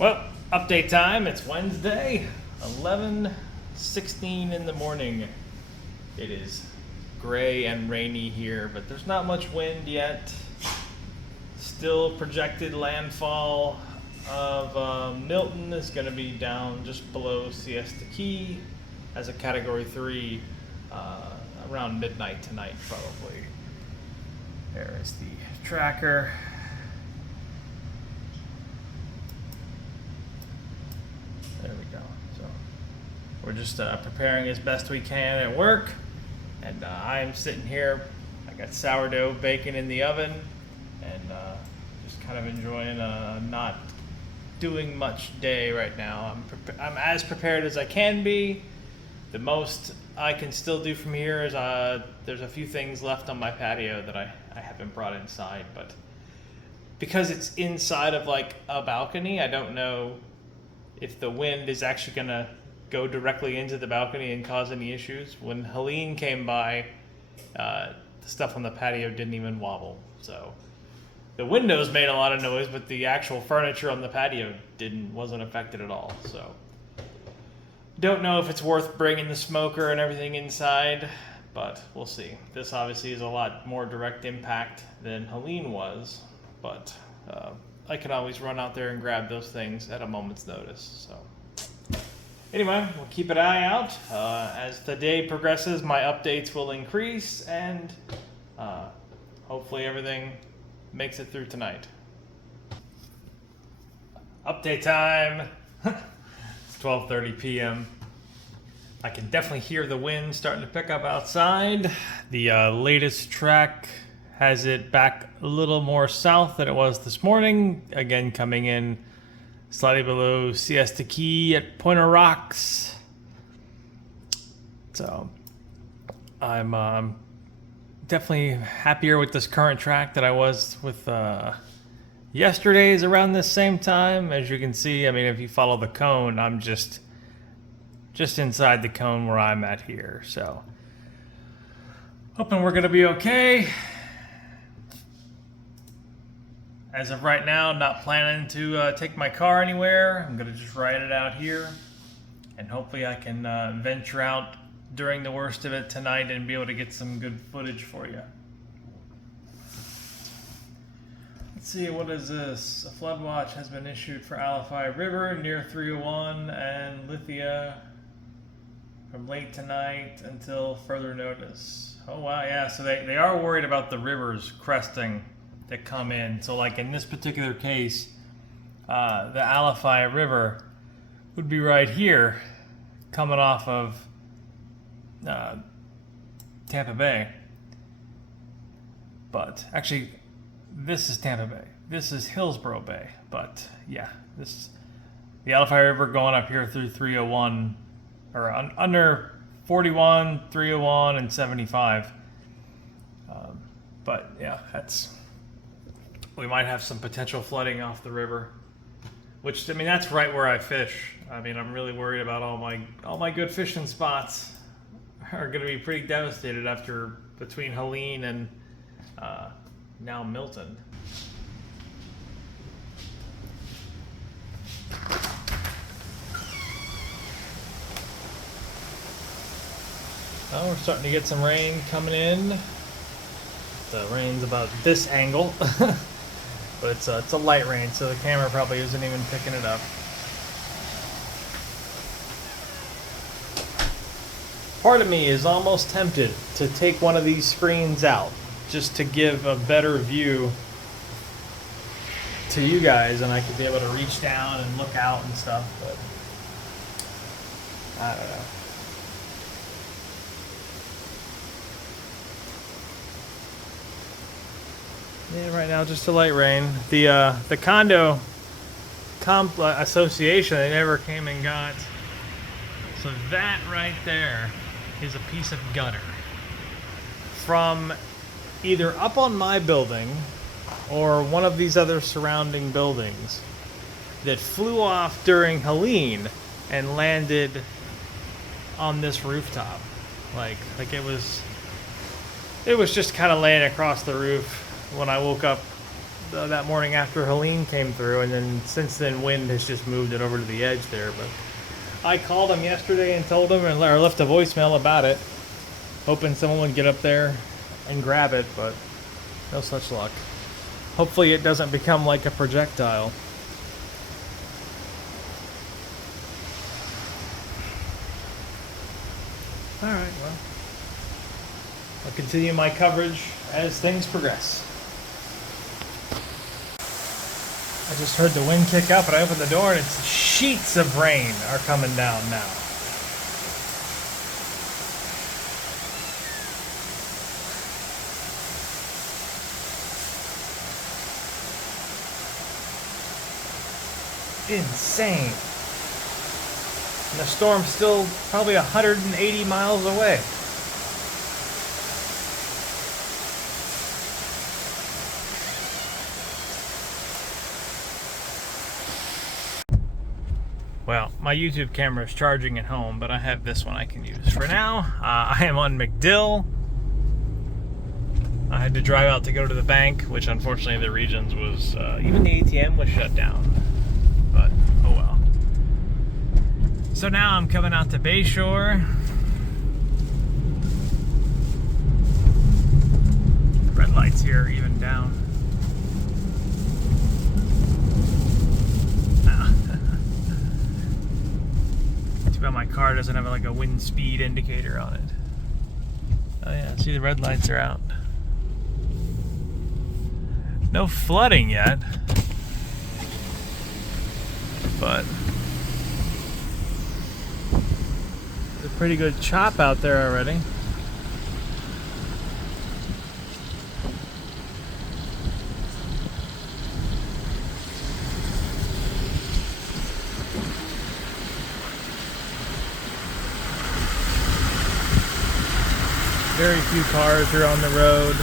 Well, update time. It's Wednesday, 11:16 in the morning. It is gray and rainy here, but there's not much wind yet. Still projected landfall of Milton is going to be down just below Siesta Key as a Category 3 around midnight tonight, probably. There is the tracker. There we go. So we're just preparing as best we can at work, and I'm sitting here. I got sourdough bacon in the oven, and just kind of enjoying a not doing much day right now. I'm as prepared as I can be. The most I can still do from here is there's a few things left on my patio that I haven't brought inside, but because it's inside of like a balcony, I don't know if the wind is actually going to go directly into the balcony and cause any issues. When Helene came by, the stuff on the patio didn't even wobble. So the windows made a lot of noise, but the actual furniture on the patio wasn't affected at all. So don't know if it's worth bringing the smoker and everything inside, but we'll see. This obviously is a lot more direct impact than Helene was, but I can always run out there and grab those things at a moment's notice. So anyway, we'll keep an eye out. As the day progresses, my updates will increase, and hopefully everything makes it through tonight. Update time. It's 12:30 p.m. I can definitely hear the wind starting to pick up outside. The latest track has it back a little more south than it was this morning. Again, coming in slightly below Siesta Key at Pointer Rocks. So I'm definitely happier with this current track than I was with yesterday's around this same time. As you can see, I mean, if you follow the cone, I'm just inside the cone where I'm at here. So hoping we're gonna be okay. As of right now, not planning to take my car anywhere. I'm gonna just ride it out here, and hopefully I can venture out during the worst of it tonight and be able to get some good footage for you. Let's see, what is this? A flood watch has been issued for Alafai River near 301 and Lithia from late tonight until further notice. Oh wow, yeah, so they are worried about the rivers cresting that come in. So like in this particular case, the Alafai River would be right here coming off of Tampa Bay. But actually, this is Tampa Bay. This is Hillsborough Bay. But yeah, this the Alafai River going up here through 301 or under 41, 301, and 75. But yeah, we might have some potential flooding off the river, which, I mean, that's right where I fish. I mean, I'm really worried about all my good fishing spots are going to be pretty devastated after between Helene and now Milton. Oh, we're starting to get some rain coming in. The rain's about this angle. But it's a light rain, so the camera probably isn't even picking it up. Part of me is almost tempted to take one of these screens out just to give a better view to you guys, and I could be able to reach down and look out and stuff, but I don't know. Yeah, right now just a light rain. The condo association, they never came and got. So that right there is a piece of gutter from either up on my building or one of these other surrounding buildings that flew off during Helene and landed on this rooftop. Like it was just kind of laying across the roof when I woke up that morning after Helene came through, and then since then wind has just moved it over to the edge there. But I called him yesterday and told him, or left a voicemail about it, hoping someone would get up there and grab it, but no such luck. Hopefully it doesn't become like a projectile. Alright, well, I'll continue my coverage as things progress. I just heard the wind kick up, and I opened the door, and it's sheets of rain are coming down now. Insane. And the storm's still probably 180 miles away. Well, my YouTube camera is charging at home, but I have this one I can use for now. I am on McDill. I had to drive out to go to the bank, which unfortunately the Regions was, even the ATM was shut down. But, oh well. So now I'm coming out to Bayshore. The red lights here are even down. Too bad my car doesn't have like a wind speed indicator on it. Oh yeah, see the red lights are out. No flooding yet, but there's a pretty good chop out there already. Very few cars are on the road.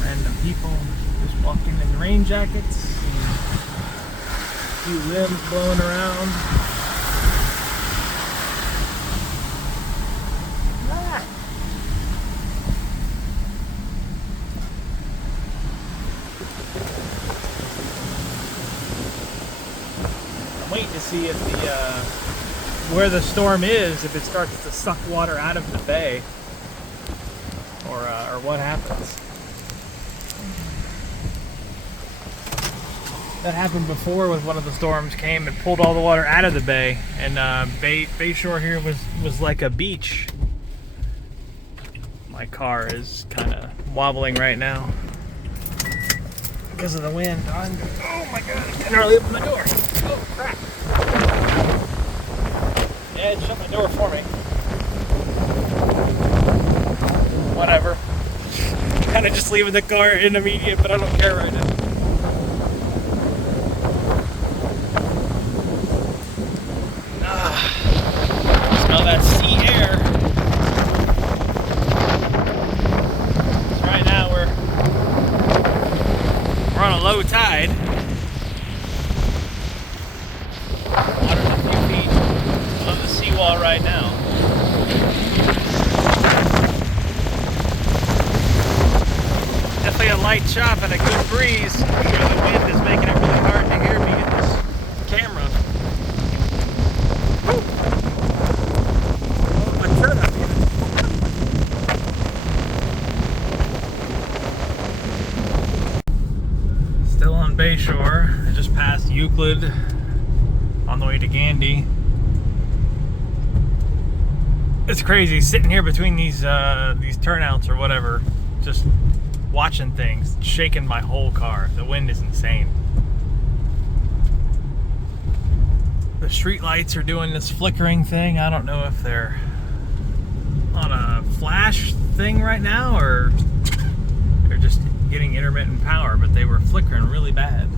Random people just walking in rain jackets. A few limbs blowing around. Waiting to see if the where the storm is, if it starts to suck water out of the bay, or what happens. That happened before with one of the storms came and pulled all the water out of the bay, and Bayshore here was like a beach. My car is kind of wobbling right now because of the wind. Oh my god, I can't hardly open the door. Oh crap. Yeah, shut the door for me. Whatever. Kind of just leaving the car in immediate, but I don't care right now. Smell that sea air. So right now we're on a low tide. Water's a few feet above the seawall right now. Definitely a light chop and a good breeze. I'm sure the wind is making it really hard to hear me in this camera. Woo. Oh, my turn up even. Still on Bayshore. I just passed Euclid on the way to Gandy. It's crazy sitting here between these turnouts or whatever, just watching things, shaking my whole car. The wind is insane. The street lights are doing this flickering thing. I don't know if they're on a flash thing right now or they're just getting intermittent power, but they were flickering really bad.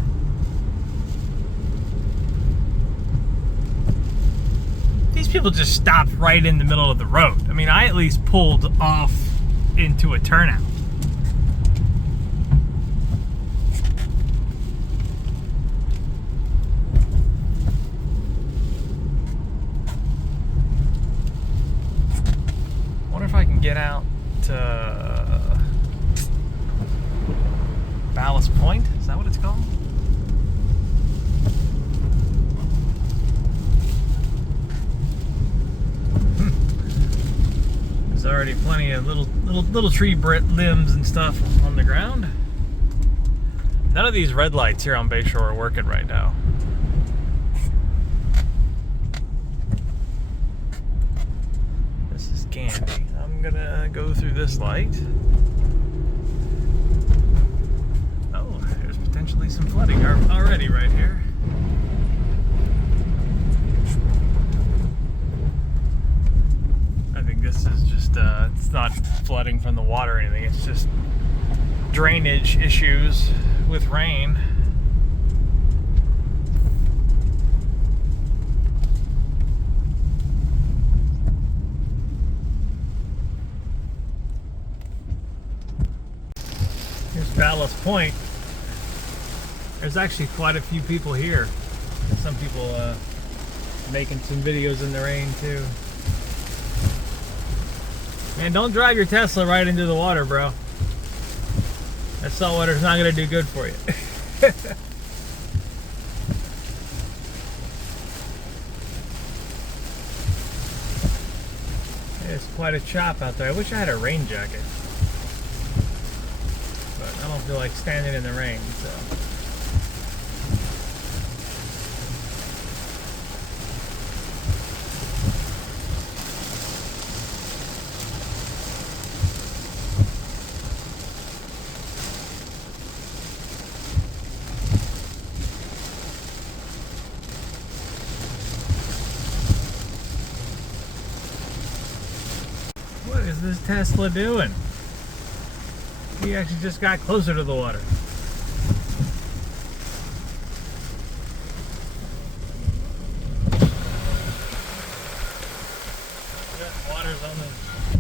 These people just stopped right in the middle of the road. I mean, I at least pulled off into a turnout. Ballast Point? Is that what it's called? There's already plenty of little tree limbs and stuff on the ground. None of these red lights here on Bayshore are working right now. This is Gandy. I'm gonna go through this light. Oh, there's potentially some flooding already right here. I think this is just, it's not flooding from the water or anything, it's just drainage issues with rain. Here's Ballast Point. There's actually quite a few people here. Some people making some videos in the rain too. Man, don't drive your Tesla right into the water, bro. That salt water's not going to do good for you. It's quite a chop out there. I wish I had a rain jacket. But I don't feel like standing in the rain, so. What is this Tesla doing? He actually just got closer to the water.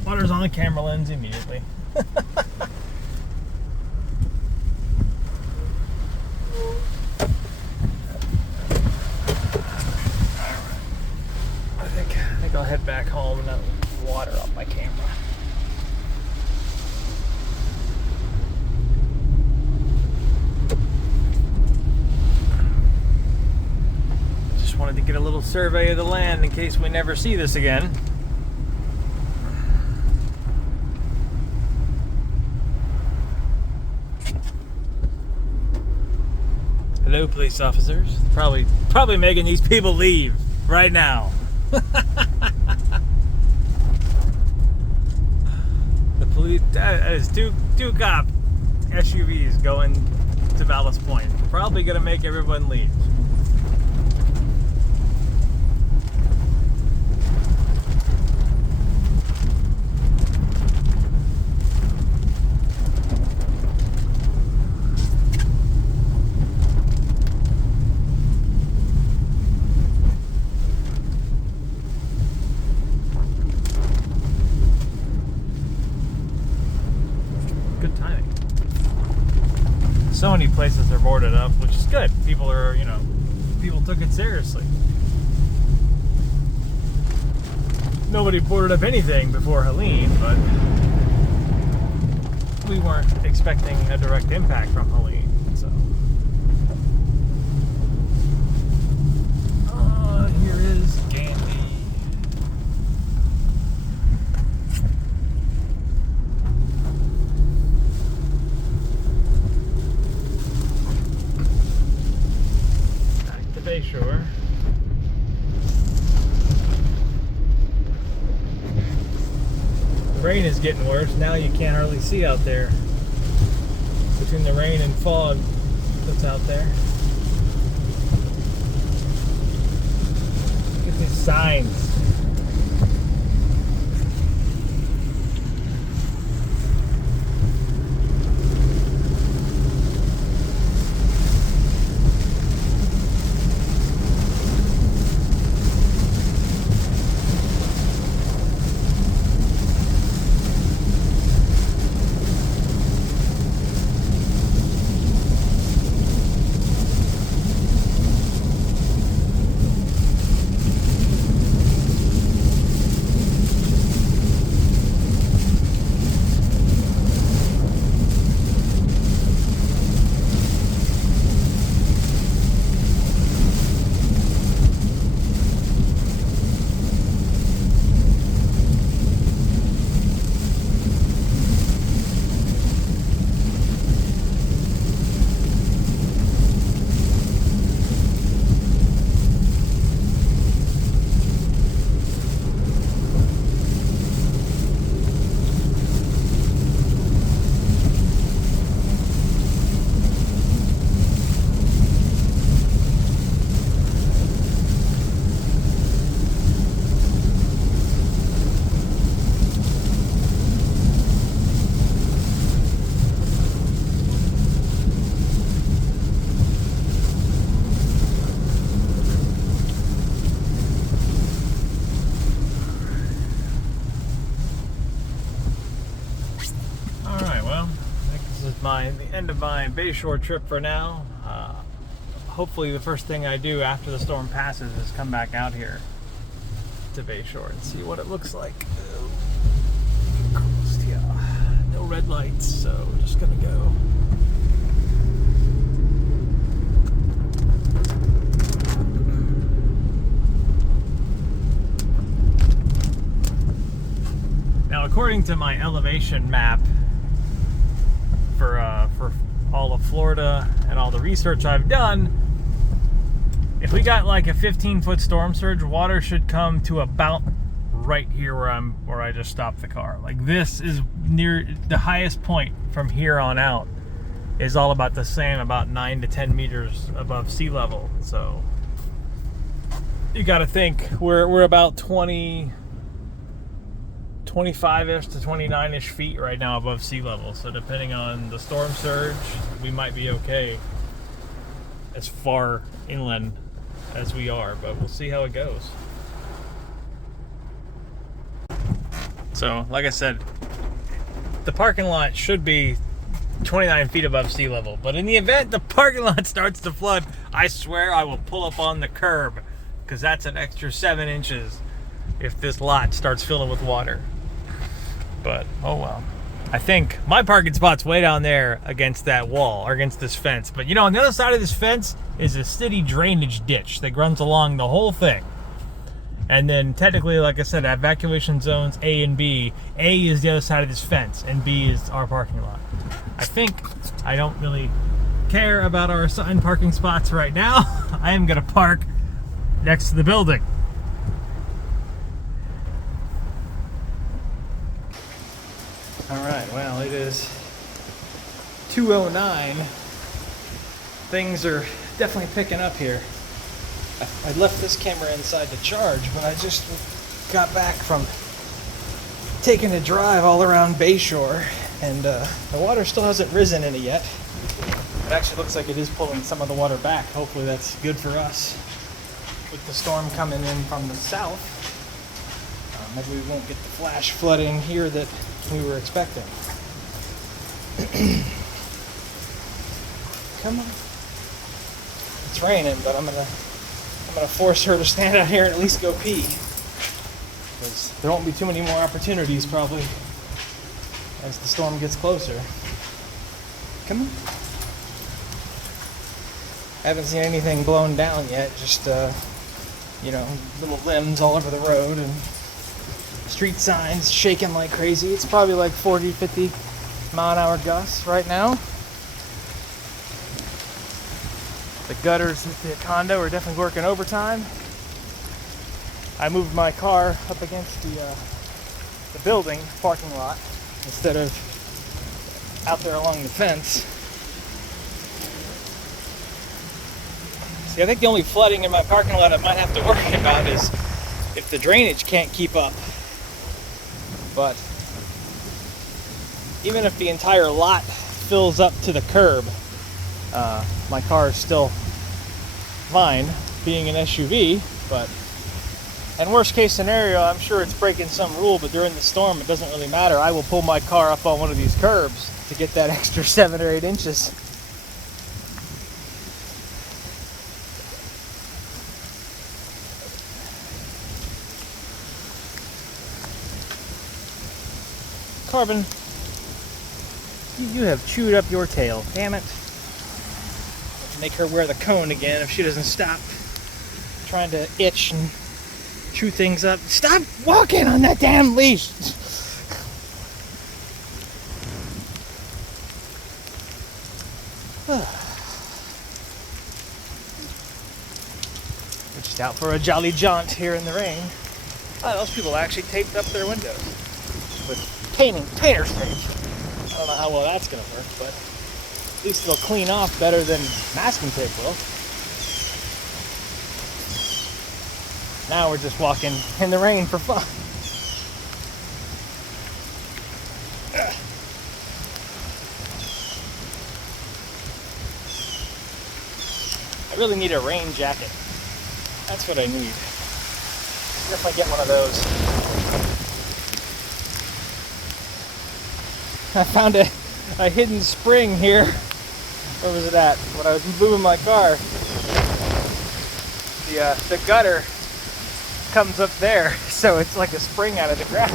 Water's on the camera lens immediately. I think I'll head back home and not water off my camera. Just wanted to get a little survey of the land in case we never see this again. Hello, police officers. Probably making these people leave right now. The police, there's two cop SUVs going to Ballast Point. Probably gonna make everyone leave. Good timing. So many places are boarded up, which is good. People are, people took it seriously. Nobody boarded up anything before Helene, but we weren't expecting a direct impact from Helene, so. Here is Gandy. Bayshore. The rain is getting worse. Now you can't hardly see out there. Between the rain and fog that's out there. Look at these signs. end of my Bayshore trip for now. Hopefully the first thing I do after the storm passes is come back out here to Bayshore and see what it looks like. Yeah, no red lights, so we're just gonna go. Now, according to my elevation map for all of Florida and all the research I've done, if we got like a 15-foot storm surge, water should come to about right here where I just stopped the car. Like, this is near the highest point from here on out is all about the same, about 9 to 10 meters above sea level. So you got to think we're about 25-ish to 29-ish feet right now above sea level. So depending on the storm surge, we might be okay as far inland as we are, but we'll see how it goes. So, like I said, the parking lot should be 29 feet above sea level, but in the event the parking lot starts to flood, I swear I will pull up on the curb, because that's an extra 7 inches if this lot starts filling with water. But, oh well. I think my parking spot's way down there against that wall, or against this fence. But you know, on the other side of this fence is a city drainage ditch that runs along the whole thing. And then technically, like I said, evacuation zones A and B. A is the other side of this fence, and B is our parking lot. I think I don't really care about our assigned parking spots right now. I am gonna park next to the building. Alright, well, it is 2:09. Things are definitely picking up here. I left this camera inside to charge, but I just got back from taking a drive all around Bayshore, and the water still hasn't risen any yet. It actually looks like it is pulling some of the water back. Hopefully that's good for us with the storm coming in from the south. Maybe we won't get the flash flooding here that we were expecting. Come on. It's raining, but I'm gonna force her to stand out here and at least go pee, because there won't be too many more opportunities probably as the storm gets closer. Come on. I haven't seen anything blown down yet, just you know, little limbs all over the road and street signs shaking like crazy. It's probably like 40, 50 mile an hour gusts right now. The gutters at the condo are definitely working overtime. I moved my car up against the building parking lot instead of out there along the fence. See, I think the only flooding in my parking lot I might have to worry about is if the drainage can't keep up. But even if the entire lot fills up to the curb, my car is still fine, being an SUV. But in worst case scenario, I'm sure it's breaking some rule, but during the storm it doesn't really matter. I will pull my car up on one of these curbs to get that extra 7 or 8 inches. Carbon, you have chewed up your tail, damn it. Make her wear the cone again if she doesn't stop trying to itch and chew things up. Stop walking on that damn leash! We're just out for a jolly jaunt here in the rain. Oh, those people actually taped up their windows with painter's tape. I don't know how well that's gonna work, but at least it'll clean off better than masking tape will. Now we're just walking in the rain for fun. I really need a rain jacket. That's what I need. Definitely get one of those. I found a hidden spring here. Where was it at? When I was moving my car, the gutter comes up there, so it's like a spring out of the ground.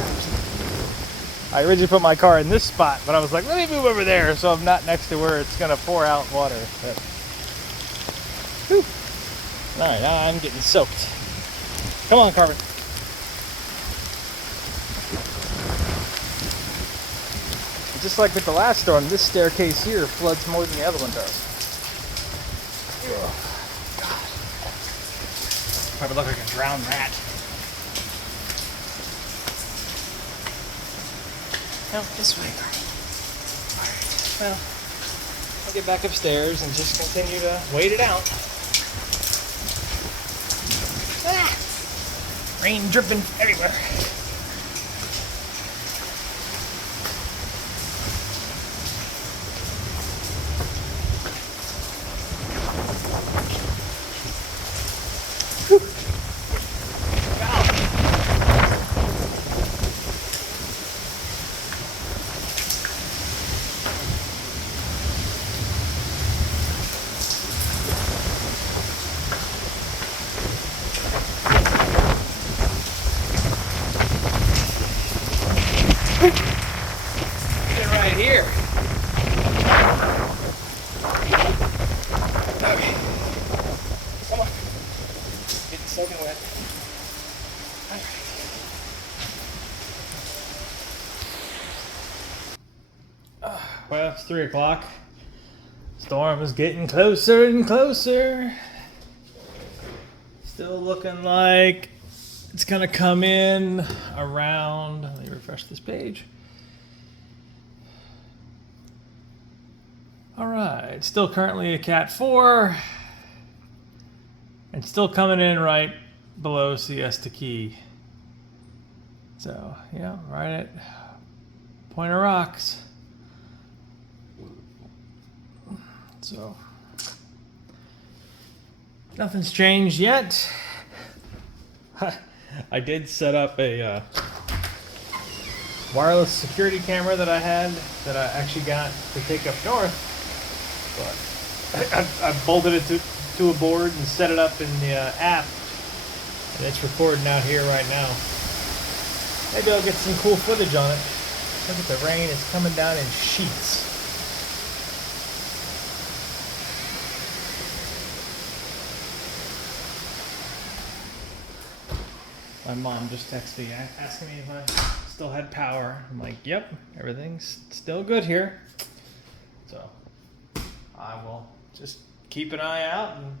I originally put my car in this spot, but I was like, let me move over there so I'm not next to where it's gonna pour out water. But, whew. All right, now I'm getting soaked. Come on, Carmen. Just like with the last storm, this staircase here floods more than the other one does. Oh, God. Probably look like a drowned rat. No, this way, Carmen. Alright, well, I'll get back upstairs and just continue to wait it out. Ah! Rain dripping everywhere. Right here. Okay. Come on. Getting soaking wet. All right. Well, it's 3 o'clock. Storm is getting closer and closer. Still looking like it's gonna come in around, let me refresh this page. All right, still currently a Cat 4 and still coming in right below Siesta Key. So, yeah, right at Point of Rocks. So, nothing's changed yet. I did set up a wireless security camera that I had that I actually got to take up north. But I bolted it to a board and set it up in the app, and it's recording out here right now. Maybe I'll get some cool footage on it. Look at the rain, it's coming down in sheets. My mom just texted me asking me if I still had power. I'm like, yep, everything's still good here. So I will just keep an eye out, and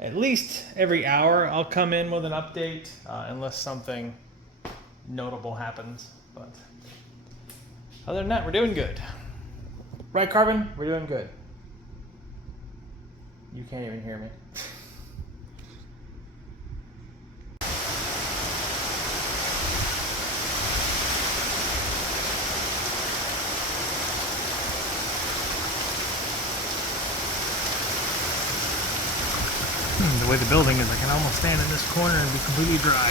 at least every hour I'll come in with an update, unless something notable happens. But other than that, we're doing good. Right, Carbon? We're doing good. You can't even hear me. The way the building is, I can almost stand in this corner and be completely dry.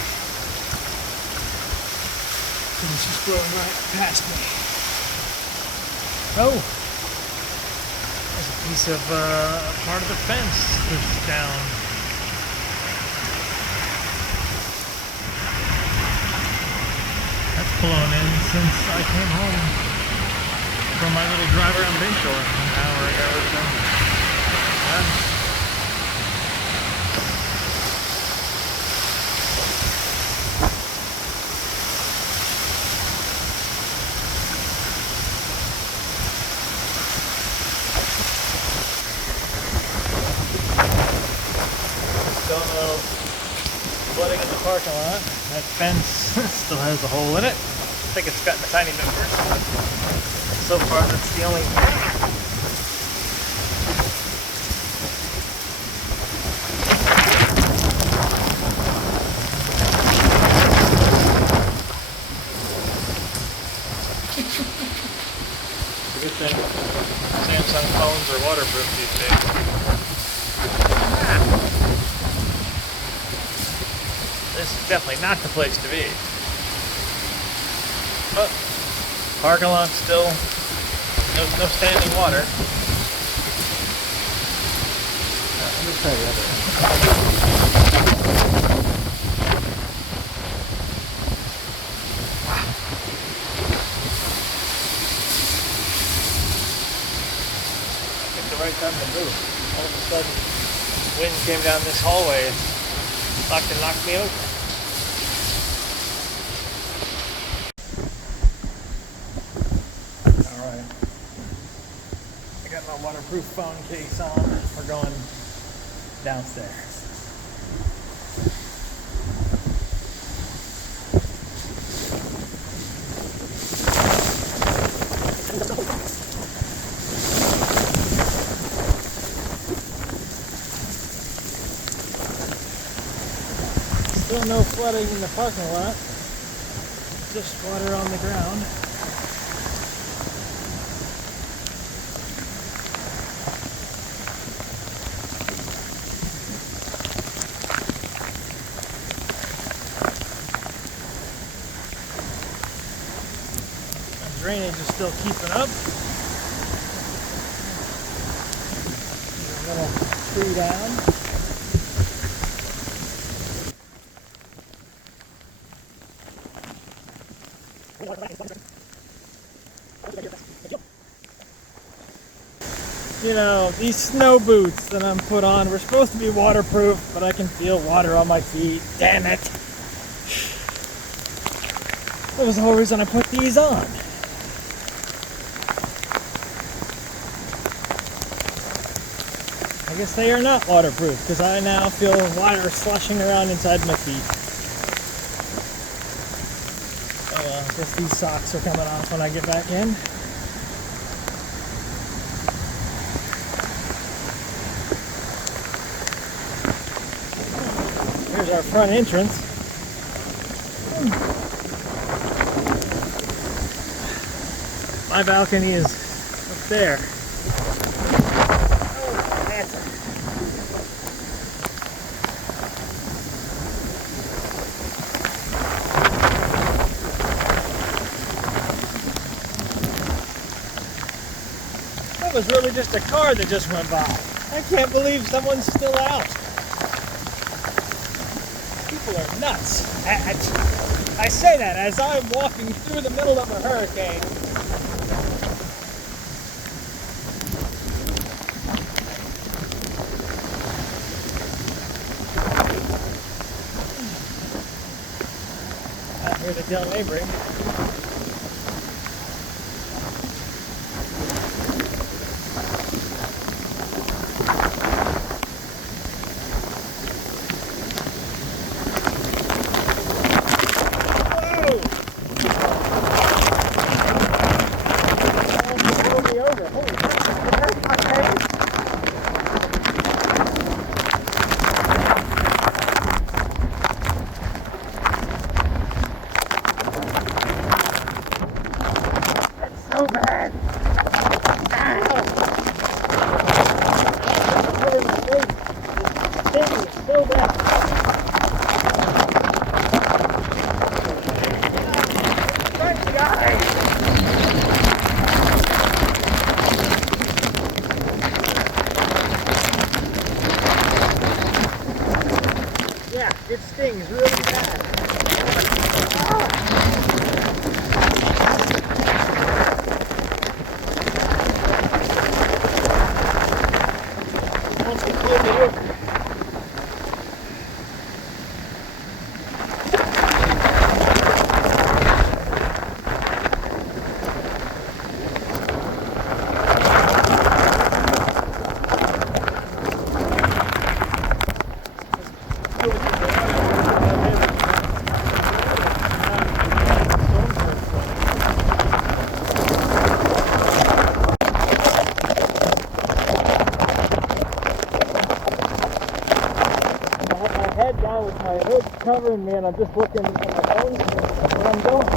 And it's just blowing right past me. Oh! There's a piece of part of the fence that's down. That's blown in since I came home from my little drive around Bayshore an hour ago or so. Flooding in the parking lot. That fence still has a hole in it. I think it's gotten a tiny bit worse, but so far that's the only. Good thing Samsung phones are waterproof these days. This is definitely not the place to be. But Parking lot still no standing water. Let me try the other one. I picked the right time to move. All of a sudden, wind came down this hallway and knocked me over. Alright. I got my waterproof phone case on. We're going downstairs. Still no flooding in the parking lot, just water on the ground. The drainage is still keeping up. There's a little tree down. You know, these snow boots that I'm put on were supposed to be waterproof, but I can feel water on my feet. Damn it! That was the whole reason I put these on. I guess they are not waterproof because I now feel water sloshing around inside my feet. Oh well, I guess these socks are coming off when I get back in. Here's our front entrance. My balcony is up there. Oh, that's it. That was really just a car that just went by. I can't believe someone's still out. People are nuts. I say that as I'm walking through the middle of a hurricane. Out here to Del Mabry. It stings really bad. Once we clear the river. Down with my hood covering me, and I'm just looking at my phone where I'm going.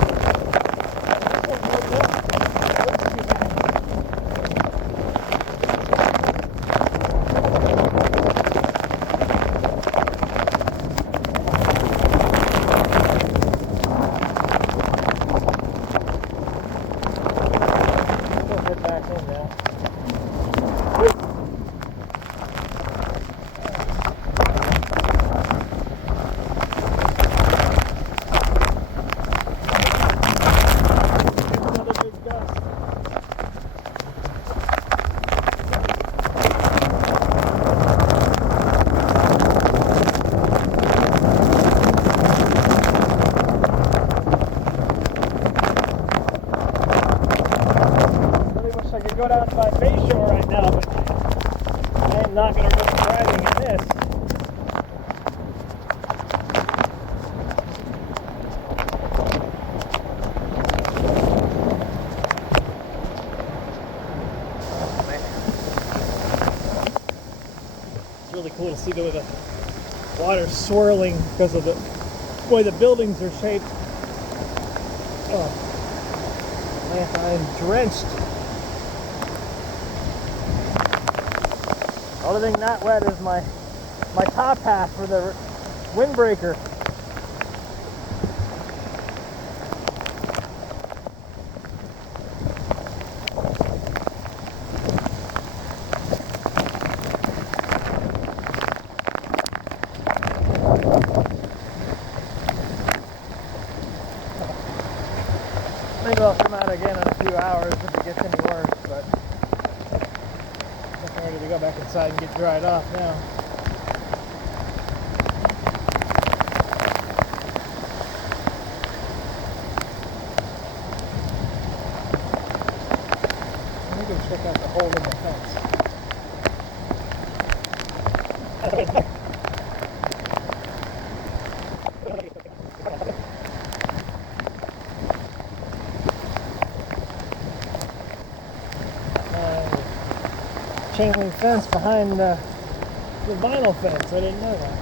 see the water swirling because of the way the buildings are shaped. Oh, man, I'm drenched. The only thing not wet is my top half for the windbreaker. Maybe I'll come out again in a few hours if it gets any worse, but I'm ready to go back inside and get dried off now. Let me go check out the hole in the fence. Chain link fence behind the vinyl fence. I didn't know that.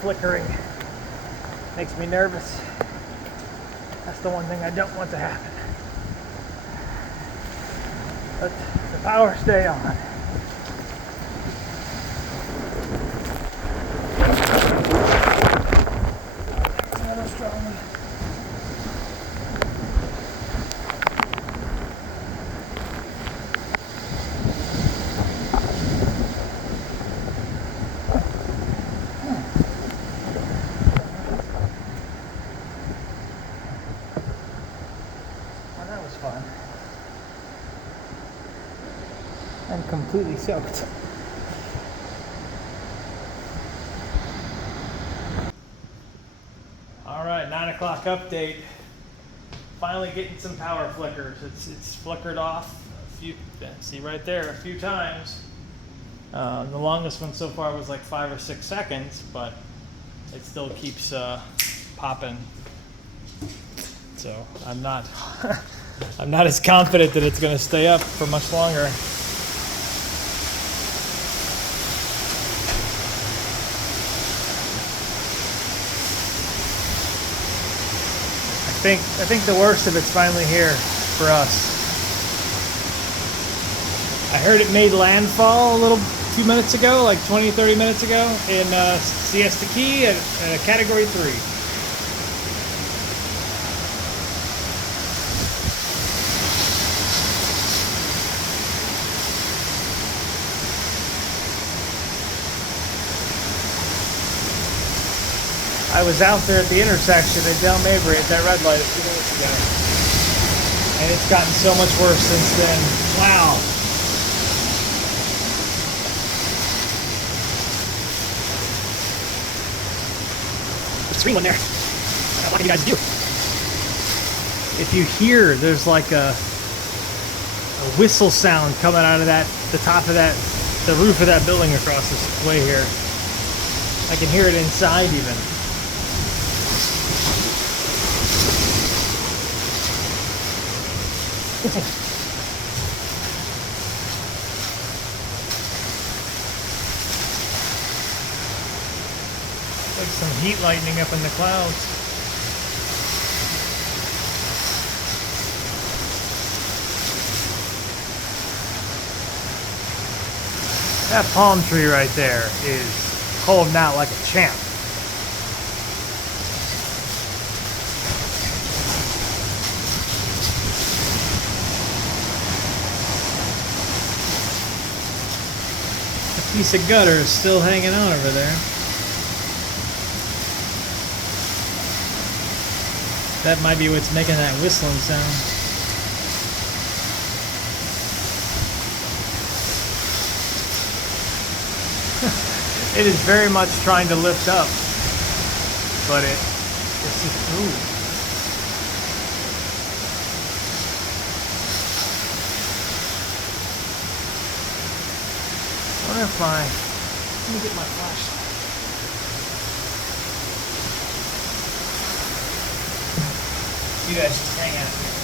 Flickering makes me nervous. That's the one thing I don't want to happen. But the power stay on. It's not as strong. Fun. I'm completely soaked. All right, 9 o'clock update. Finally getting some power flickers. It's flickered off a few. See right there, a few times. The longest one so far was like 5 or 6 seconds, but it still keeps popping. So I'm not. I'm not as confident that it's going to stay up for much longer. I think the worst of it's finally here for us. I heard it made landfall a few minutes ago, like 20-30 minutes ago, in Siesta Key at Category 3. I was out there at the intersection at Del Mabry at that red light a few minutes ago. And it's gotten so much worse since then. Wow. Put the screen one there. What do you guys do? If you hear, there's like a whistle sound coming out of the top of the roof of that building across this way here. I can hear it inside even. Like some heat lightning up in the clouds. That palm tree right there is holding out like a champ. Piece of gutter is still hanging on over there. That might be what's making that whistling sound. It is very much trying to lift up. but it's just food. I wonder if let me get my flashlight. You guys just hang out here.